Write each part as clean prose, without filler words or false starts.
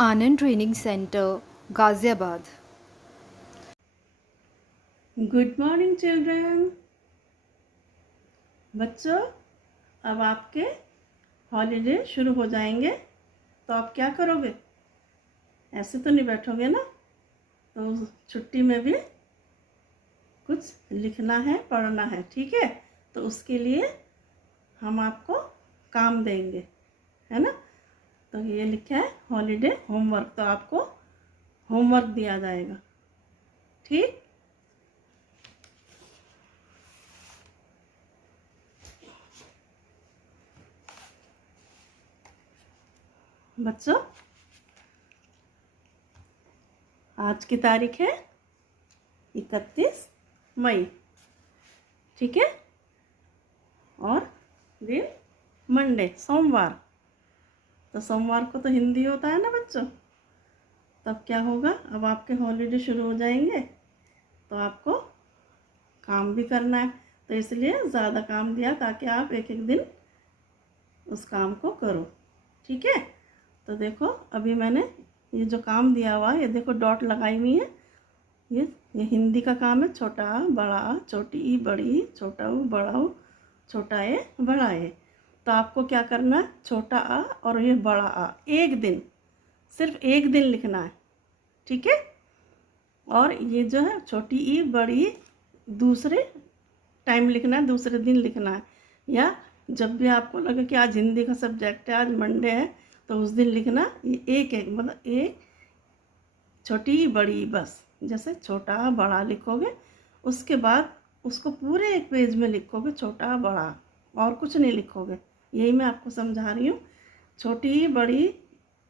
आनंद training centre, Ghaziabad. Good morning children. बच्चों, अब आपके हॉलीडे शुरू हो जाएंगे, तो आप क्या करोगे? ऐसे तो नहीं बैठोगे ना। तो छुट्टी में भी कुछ लिखना है, पढ़ना है, ठीक है? तो उसके लिए हम आपको काम देंगे, है ना? तो ये लिखा है हॉलीडे होमवर्क, तो आपको होमवर्क दिया जाएगा, ठीक? बच्चों, आज की तारीख है 31 मई, ठीक है? और दिन मंडे, सोमवार। तो सोमवार को तो हिंदी होता है ना बच्चों। तब क्या होगा, अब आपके हॉलीडे शुरू हो जाएंगे, तो आपको काम भी करना है। तो इसलिए ज़्यादा काम दिया ताकि आप एक एक दिन उस काम को करो, ठीक है? तो देखो, अभी मैंने ये जो काम दिया हुआ है, ये देखो डॉट लगाई हुई है। ये हिंदी का काम है। छोटा आ, बड़ा आ, छोटी ई, बड़ी ई, छोटा ऊ, बड़ा ऊ, छोटा ए, बड़ा ए। तो आपको क्या करना है, छोटा आ और ये बड़ा आ एक दिन, सिर्फ एक दिन लिखना है, ठीक है? और ये जो है छोटी ई, बड़ी ई दूसरे टाइम लिखना है, दूसरे दिन लिखना है। या जब भी आपको लगे कि आज हिंदी का सब्जेक्ट है, आज मंडे है, तो उस दिन लिखना। ये एक एक मतलब एक छोटी बड़ी, बस जैसे छोटा बड़ा लिखोगे, उसके बाद उसको पूरे एक पेज में लिखोगे, छोटा बड़ा, और कुछ नहीं लिखोगे। यही मैं आपको समझा रही हूँ। छोटी बड़ी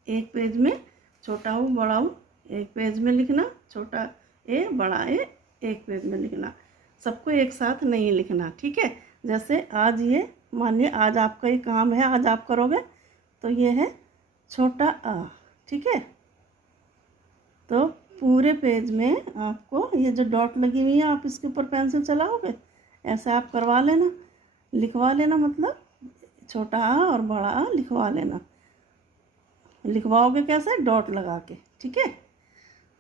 एक पेज में, छोटा ऊ बड़ा ऊ एक पेज में लिखना, छोटा ए बड़ा ए एक पेज में लिखना। सबको एक साथ नहीं लिखना, ठीक है? जैसे आज ये मानिए आज आपका ये काम है, आज आप करोगे, तो ये है छोटा आ, ठीक है? तो पूरे पेज में आपको ये जो डॉट लगी हुई है, आप इसके ऊपर पेंसिल चलाओगे, ऐसे आप करवा लेना, लिखवा लेना, मतलब छोटा आ और बड़ा आ लिखवा लेना। लिखवाओगे कैसे? डॉट लगा के, ठीक है?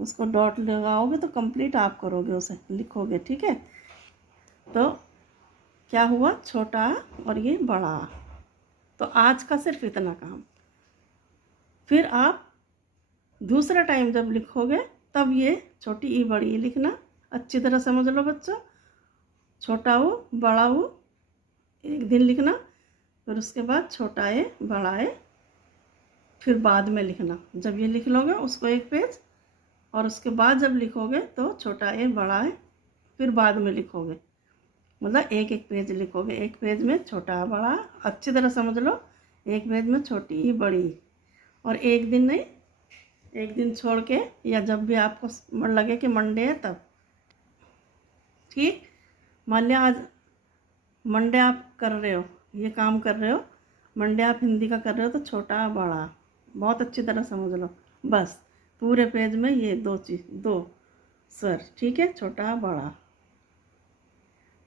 उसको डॉट लगाओगे तो कंप्लीट आप करोगे, उसे लिखोगे, ठीक है? तो क्या हुआ, छोटा और ये बड़ा। तो आज का सिर्फ इतना काम। फिर आप दूसरा टाइम जब लिखोगे, तब ये छोटी ई बड़ी ई लिखना। अच्छी तरह समझ लो बच्चों। छोटा ऊ बड़ा ऊ एक दिन लिखना, फिर उसके बाद छोटा ए बड़ा ए फिर बाद में लिखना। जब ये लिख लोगे उसको एक पेज, और उसके बाद जब लिखोगे तो छोटा ए बड़ा ए फिर बाद में लिखोगे, मतलब एक एक पेज लिखोगे। एक पेज में छोटा बड़ा, अच्छी तरह समझ लो, एक पेज में छोटी बड़ी। और एक दिन नहीं, एक दिन छोड़ के, या जब भी आपको लगे कि मंडे है तब, ठीक? मान लिया आज मंडे आप कर रहे हो, ये काम कर रहे हो, मंडे आप हिंदी का कर रहे हो, तो छोटा बड़ा बहुत अच्छी तरह समझ लो। बस पूरे पेज में ये दो चीज़, दो स्वर, ठीक है? छोटा बड़ा।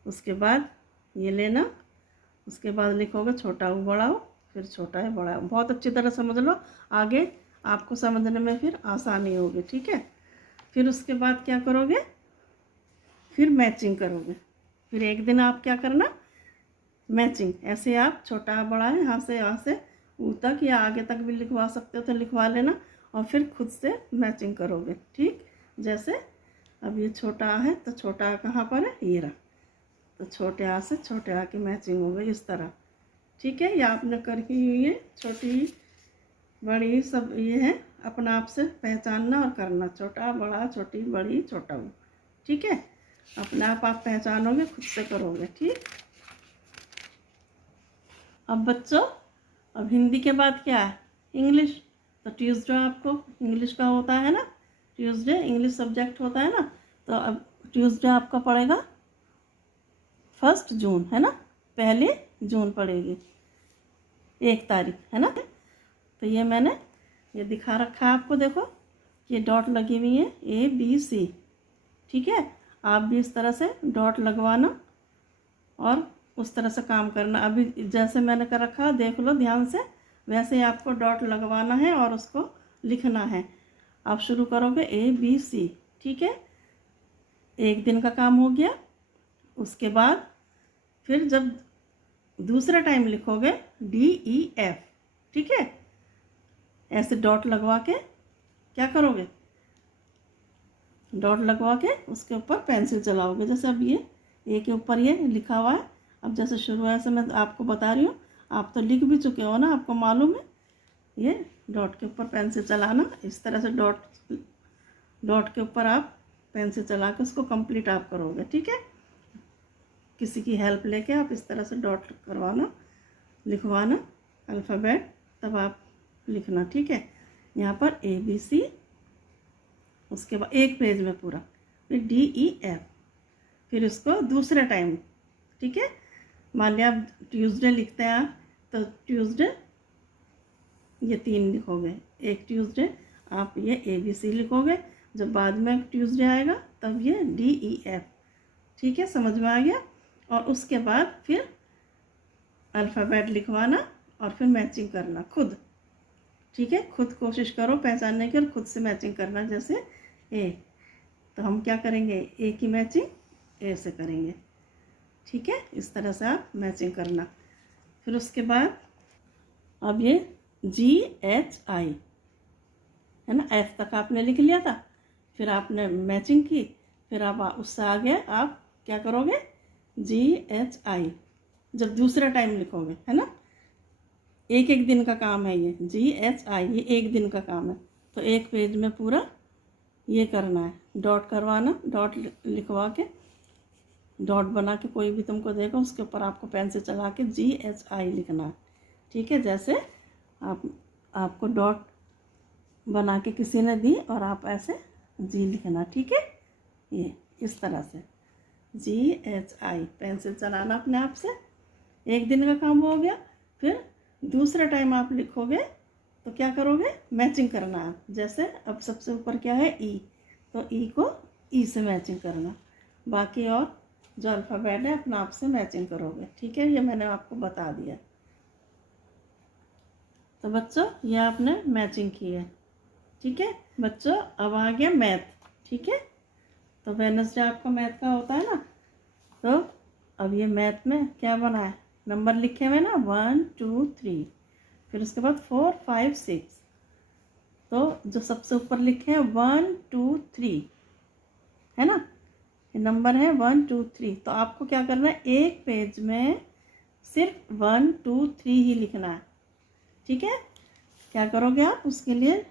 उसके बाद ये लेना, उसके बाद लिखोगे छोटा ऊ बड़ा हो, फिर छोटा है बड़ा। बहुत अच्छी तरह समझ लो, आगे आपको समझने में फिर आसानी होगी, ठीक है? फिर उसके बाद क्या करोगे, फिर मैचिंग करोगे। फिर एक दिन आप क्या करना, मैचिंग। ऐसे आप छोटा बड़ा है, यहाँ से ऊ तक या आगे तक भी लिखवा सकते हो तो लिखवा लेना, और फिर खुद से मैचिंग करोगे, ठीक? जैसे अब ये छोटा है, तो छोटा कहाँ पर है, ये रहा। तो छोटे आ से छोटे आ की मैचिंग हो गई इस तरह, ठीक है? ये आपने करके ये छोटी बड़ी सब ये है, अपना आप से पहचानना और करना। छोटा बड़ा, छोटी बड़ी, छोटा वो, ठीक है? अपने आप पहचानोगे, खुद से करोगे, ठीक? अब बच्चों, अब हिंदी के बाद क्या है, इंग्लिश। तो ट्यूसडे आपको इंग्लिश का होता है ना, ट्यूसडे इंग्लिश सब्जेक्ट होता है ना। तो अब ट्यूसडे आपका पड़ेगा 1 जून, है ना? 1 जून पड़ेगी, 1 तारीख, है ना? तो ये मैंने ये दिखा रखा है आपको, देखो ये डॉट लगी हुई है ABC, ठीक है? आप भी इस तरह से डॉट लगवाना और उस तरह से काम करना। अभी जैसे मैंने कर रखा, देख लो ध्यान से, वैसे ही आपको डॉट लगवाना है और उसको लिखना है। आप शुरू करोगे ABC, ठीक है। एक दिन का काम हो गया। उसके बाद फिर जब दूसरा टाइम लिखोगे DEF, ठीक है। ऐसे डॉट लगवा के क्या करोगे, डॉट लगवा के उसके ऊपर पेंसिल चलाओगे। जैसे अब ये ए के ऊपर ये लिखा हुआ है। अब जैसे शुरुआत से मैं आपको बता रही हूँ, आप तो लिख भी चुके हो ना, आपको मालूम है। ये डॉट के ऊपर पेंसिल चलाना, इस तरह से डॉट के ऊपर आप पेंसिल चला के उसको कंप्लीट आप करोगे, ठीक है। किसी की हेल्प लेके आप इस तरह से डॉट करवाना, लिखवाना अल्फ़ाबेट, तब आप लिखना, ठीक है। यहाँ पर ABC, उसके बाद एक पेज में पूरा, फिर DEF, फिर इसको दूसरा टाइम, ठीक है। मान लिया आप ट्यूसडे लिखते हैं आप, तो ट्यूसडे ये 3 लिखोगे। एक ट्यूसडे आप ये ABC लिखोगे, जब बाद में ट्यूसडे आएगा तब ये DEF, ठीक है। समझ में आ गया। और उसके बाद फिर अल्फ़ाबेट लिखवाना और फिर मैचिंग करना खुद, ठीक है। खुद कोशिश करो पहचानने की और खुद से मैचिंग करना। जैसे ए, तो हम क्या करेंगे, ए की मैचिंग ए से करेंगे, ठीक है। इस तरह से आप मैचिंग करना। फिर उसके बाद अब ये GHI है ना, F तक आपने लिख लिया था, फिर आपने मैचिंग की, फिर आप उससे आगे आप क्या करोगे, GHI जब दूसरा टाइम लिखोगे, है ना। एक एक दिन का काम है ये GHI, ये एक दिन का काम है। तो एक पेज में पूरा ये करना है, डॉट करवाना, डॉट लिखवा के, डॉट बना के कोई भी तुमको देगा उसके ऊपर आपको पेंसिल चला के GHI लिखना है, ठीक है। जैसे आपको डॉट बना के किसी ने दी और आप ऐसे जी लिखना, ठीक है। ये इस तरह से GHI पेंसिल चलाना अपने आप से। एक दिन का काम हो गया। फिर दूसरा टाइम आप लिखोगे तो क्या करोगे, मैचिंग करना है। जैसे अब सबसे ऊपर क्या है E, तो E को E से मैचिंग करना। बाकी और जो अल्फ़ाबेट है अपना आप से मैचिंग करोगे, ठीक है। ये मैंने आपको बता दिया। तो बच्चों ये आपने मैचिंग की है, ठीक है। बच्चों अब आ गया मैथ, ठीक है। तो वेडनेसडे आपका मैथ का होता है ना, तो अब ये मैथ में क्या बना है, नंबर लिखे हुए ना 1 2 3, फिर उसके बाद 4 5 6, तो जो सबसे ऊपर लिखे हैं 1 2 3 है ना, ये नंबर है 1 2 3। तो आपको क्या करना है, एक पेज में सिर्फ 1 2 3 ही लिखना है, ठीक है। क्या करोगे आप, उसके लिए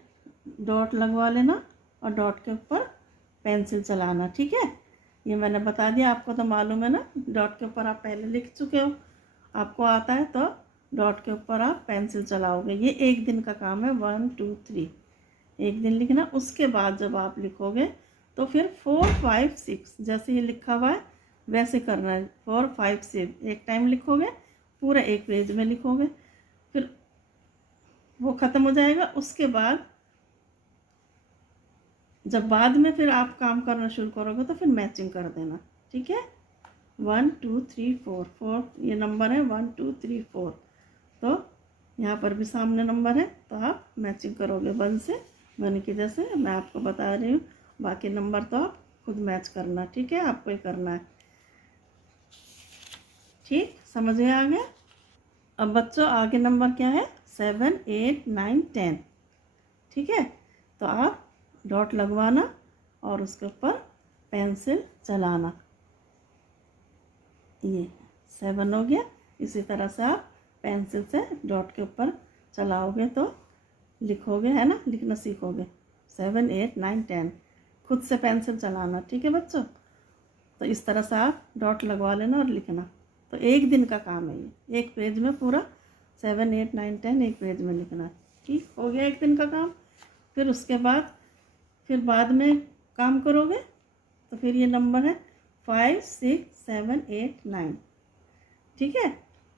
डॉट लगवा लेना और डॉट के ऊपर पेंसिल चलाना, ठीक है। ये मैंने बता दिया, आपको तो मालूम है ना, डॉट के ऊपर आप पहले लिख चुके हो, आपको आता है। तो डॉट के ऊपर आप पेंसिल चलाओगे। ये एक दिन का काम है, 1 2 3 एक दिन लिखना। उसके बाद जब आप लिखोगे तो फिर 4 5 6 जैसे ये लिखा हुआ है वैसे करना है। 4 5 6 एक टाइम लिखोगे, पूरा एक पेज में लिखोगे, फिर वो ख़त्म हो जाएगा। उसके बाद जब बाद में फिर आप काम करना शुरू करोगे तो फिर मैचिंग कर देना, ठीक है। 1 2 3 4 4 ये नंबर है 1 2 3 4, तो यहाँ पर भी सामने नंबर है, तो आप मैचिंग करोगे 1 से 1 की, जैसे मैं आपको बता रही हूँ। बाकी नंबर तो आप खुद मैच करना, ठीक है। आपको ही करना है, ठीक, समझ में आ गया। अब बच्चों आगे नंबर क्या है, 7 8 9 10, ठीक है। तो आप डॉट लगवाना और उसके ऊपर पेंसिल चलाना। ये 7 हो गया। इसी तरह से आप पेंसिल से डॉट के ऊपर चलाओगे तो लिखोगे, है ना, लिखना सीखोगे। 7 8 9 10 खुद से पेंसिल चलाना, ठीक है बच्चों। तो इस तरह से आप डॉट लगवा लेना और लिखना। तो एक दिन का काम है ये, एक पेज में पूरा 7 8 9 10 एक पेज में लिखना, ठीक हो गया एक दिन का काम। फिर उसके बाद फिर बाद में काम करोगे तो फिर ये नंबर है 5 6 7 8 9, ठीक है।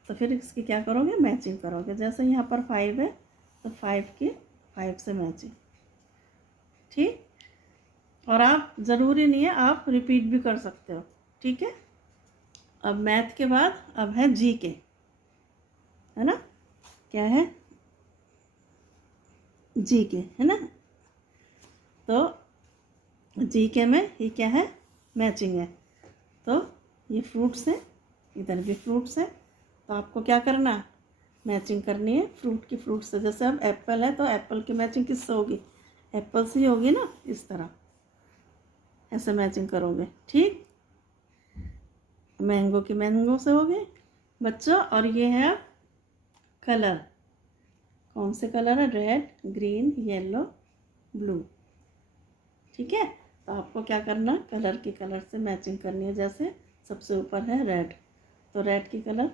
तो फिर इसकी क्या करोगे, मैचिंग करोगे। जैसे यहाँ पर 5 है तो 5 की 5 से मैचिंग, ठीक। और आप ज़रूरी नहीं है, आप रिपीट भी कर सकते हो, ठीक है। अब मैथ के बाद अब है जी के, है ना। क्या है, जी के, है ना। तो जी के में ये क्या है, मैचिंग है। तो ये फ्रूट्स हैं, इधर भी फ्रूट्स हैं, तो आपको क्या करना है, मैचिंग करनी है फ्रूट की फ्रूट से। जैसे अब एप्पल है तो एप्पल की मैचिंग किससे होगी, एप्पल से ही होगी ना, इस तरह ऐसे मैचिंग करोगे, ठीक। मैंगो की मैंगो से होगी बच्चों। और ये है कलर, कौन से कलर है, रेड, ग्रीन, येलो, ब्लू, ठीक है। तो आपको क्या करना, कलर की कलर से मैचिंग करनी है। जैसे सबसे ऊपर है रेड, तो रेड की कलर,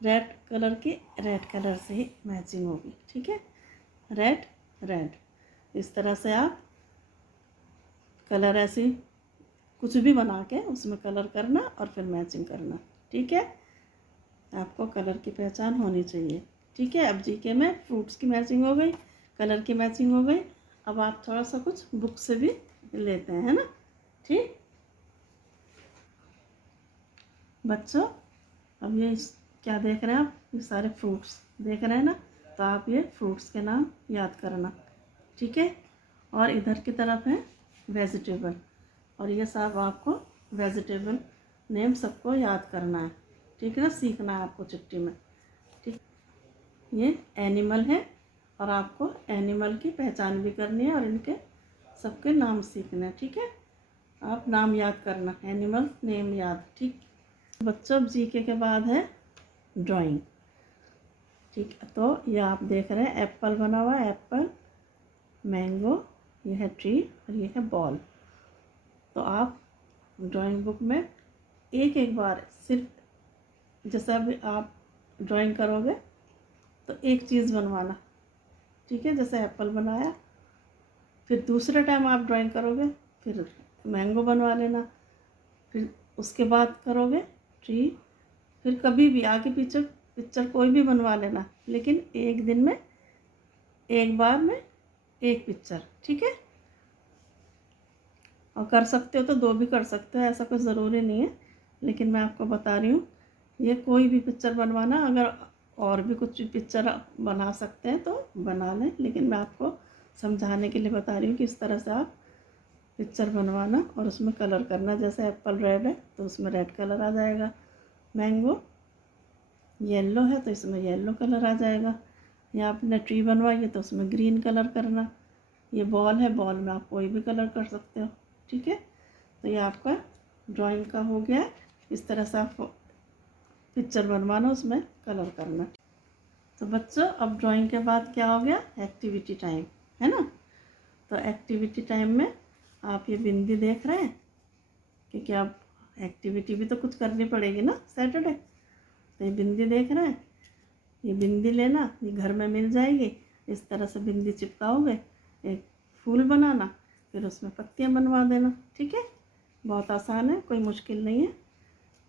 रेड कलर की रेड कलर से ही मैचिंग होगी, ठीक है। रेड रेड, इस तरह से आप कलर ऐसे कुछ भी बना के उसमें कलर करना और फिर मैचिंग करना, ठीक है। आपको कलर की पहचान होनी चाहिए, ठीक है। अब जीके में फ्रूट्स की मैचिंग हो गई, कलर की मैचिंग हो गई। अब आप थोड़ा सा कुछ बुक से भी लेते हैं, है ना, ठीक बच्चों। अब ये क्या देख रहे हैं आप, ये सारे फ्रूट्स देख रहे हैं ना, तो आप ये फ्रूट्स के नाम याद करना, ठीक है। और इधर की तरफ है वेजिटेबल, और ये सब आपको वेजिटेबल नेम सबको याद करना है, ठीक है ना, सीखना है आपको चिट्ठी में, ठीक। ये एनिमल है और आपको एनिमल की पहचान भी करनी है और इनके सबके नाम सीखना है, ठीक है। आप नाम याद करना, एनिमल नेम याद, ठीक बच्चों। अब जीके के बाद है ड्राइंग, ठीक। तो ये आप देख रहे हैं एप्पल बना हुआ है, एप्पल, मैंगो, ये है ट्री और ये है बॉल। तो आप ड्राइंग बुक में एक एक बार सिर्फ जैसे अभी आप ड्राइंग करोगे तो एक चीज़ बनवाना, ठीक है। जैसे एप्पल बनाया, फिर दूसरे टाइम आप ड्राइंग करोगे फिर मैंगो बनवा लेना, फिर उसके बाद करोगे ट्री, फिर कभी भी आगे पीछे पिक्चर कोई भी बनवा लेना, लेकिन एक दिन में एक बार में एक पिक्चर, ठीक है। और कर सकते हो तो दो भी कर सकते हो, ऐसा कोई ज़रूरी नहीं है, लेकिन मैं आपको बता रही हूँ ये कोई भी पिक्चर बनवाना। अगर और भी कुछ पिक्चर बना सकते हैं तो बना लें, लेकिन मैं आपको समझाने के लिए बता रही हूँ कि इस तरह से आप पिक्चर बनवाना और उसमें कलर करना। जैसे एप्पल रेड है तो उसमें रेड कलर आ जाएगा, मैंगो येलो है तो इसमें येलो कलर आ जाएगा, या आपने ट्री बनवाई तो उसमें ग्रीन कलर करना। ये बॉल है, बॉल में आप कोई भी कलर कर सकते हो, ठीक है। तो ये आपका ड्राइंग का हो गया। इस तरह से आप पिक्चर बनवाना, उसमें कलर करना। तो बच्चों अब ड्राइंग के बाद क्या हो गया, एक्टिविटी टाइम, है ना। तो एक्टिविटी टाइम में आप ये बिंदी देख रहे हैं, क्योंकि आप एक्टिविटी भी तो कुछ करनी पड़ेगी ना सैटरडे। तो ये बिंदी देख रहे हैं, ये बिंदी लेना, ये घर में मिल जाएगी। इस तरह से बिंदी चिपकाओगे, एक फूल बनाना, फिर उसमें पत्तियां बनवा देना, ठीक है। बहुत आसान है, कोई मुश्किल नहीं है,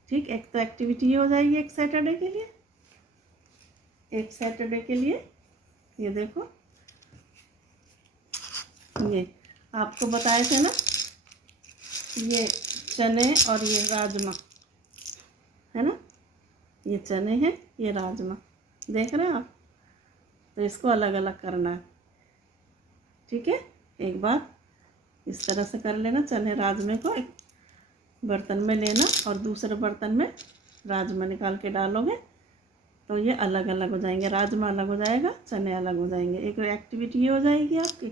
ठीक। एक तो एक्टिविटी हो जाएगी एक सैटरडे के लिए, एक सैटरडे के लिए। ये देखो, ये आपको बताए थे ना, ये चने और ये राजमा है ना, ये चने हैं, ये राजमा, देख रहे हैं आप। तो इसको अलग अलग करना है, ठीक है। एक बार इस तरह से कर लेना, चने राजमे को एक बर्तन में लेना और दूसरे बर्तन में राजमा निकाल के डालोगे तो ये अलग अलग हो जाएंगे, राजमा अलग हो जाएगा, चने अलग हो जाएंगे। एक एक्टिविटी ये हो जाएगी आपकी,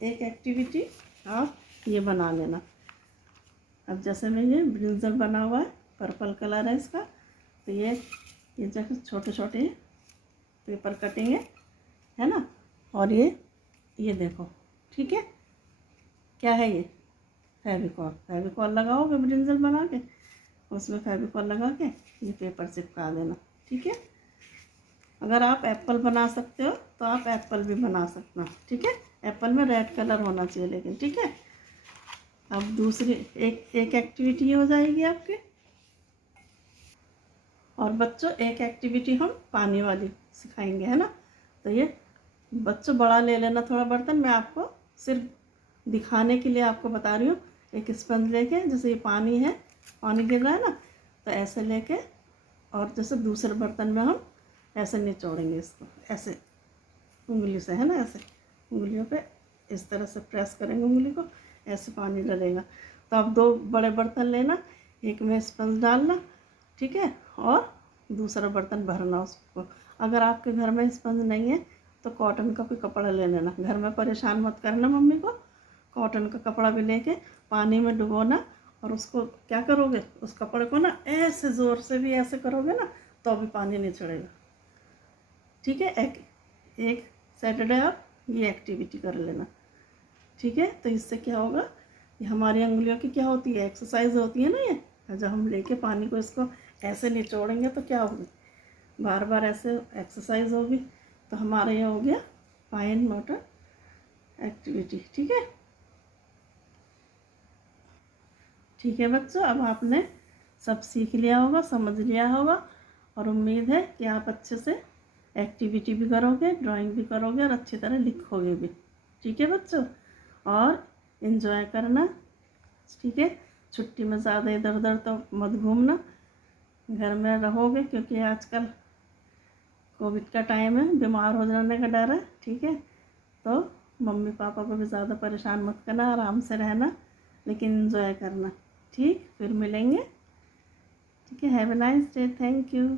एक एक्टिविटी आप ये बना लेना। अब जैसे में ये ब्रिंजल बना हुआ है, पर्पल कलर है इसका, तो ये जैसे छोटे छोटे पेपर कटिंग है ना। और ये देखो, ठीक है, क्या है ये, फेविकॉल। फेविकॉल लगाओगे ब्रिंजल बना के, उसमें फेविकॉल लगा के ये पेपर चिपका देना, ठीक है। अगर आप एप्पल बना सकते हो तो आप एप्पल भी बना सकना, ठीक है। एप्पल में रेड कलर होना चाहिए लेकिन, ठीक है। अब दूसरी एक एक्टिविटी हो जाएगी आपकी। और बच्चों एक एक्टिविटी हम पानी वाली सिखाएंगे, है ना। तो ये बच्चों बड़ा ले लेना थोड़ा बर्तन, मैं आपको सिर्फ दिखाने के लिए आपको बता रही हूँ। एक स्पंज लेके, जैसे ये पानी है, पानी गिर रहा है ना, तो ऐसे लेके और जैसे दूसरे बर्तन में हम ऐसे निचोड़ेंगे इसको, ऐसे उंगली से, है ना, ऐसे उंगलियों पे इस तरह से प्रेस करेंगे उंगली को, ऐसे पानी डलेगा। तो आप 2 बड़े बर्तन लेना, एक में स्पंज डालना, ठीक है, और दूसरा बर्तन भरना उसको। अगर आपके घर में स्पंज नहीं है तो कॉटन का भी कपड़ा ले लेना, घर में परेशान मत करना मम्मी को। कॉटन का कपड़ा भी लेके पानी में डुबोना, और उसको क्या करोगे, उस कपड़े को ना ऐसे ज़ोर से भी ऐसे करोगे ना तो भी पानी नहीं छोड़ेगा, ठीक है। एक सैटरडे आप ये एक्टिविटी कर लेना, ठीक है। तो इससे क्या होगा, ये हमारी अंगुलियों की क्या होती है, एक्सरसाइज होती है ना। ये जब हम लेके पानी को इसको ऐसे निचोड़ेंगे तो क्या होगी, बार बार ऐसे एक्सरसाइज होगी। तो हमारा ये हो गया फाइन मोटर एक्टिविटी, ठीक है। ठीक है बच्चों, अब आपने सब सीख लिया होगा, समझ लिया होगा, और उम्मीद है कि आप अच्छे से एक्टिविटी भी करोगे, ड्राइंग भी करोगे और अच्छी तरह लिखोगे भी, ठीक है बच्चों। और इन्जॉय करना, ठीक है। छुट्टी में ज़्यादा इधर उधर तो मत घूमना, घर में रहोगे, क्योंकि आजकल कोविड का टाइम है, बीमार हो जाने का डर है, ठीक है। तो मम्मी पापा को भी ज़्यादा परेशान मत करना, आराम से रहना, लेकिन इन्जॉय करना, ठीक। फिर मिलेंगे, ठीक है। Have a nice day, thank you.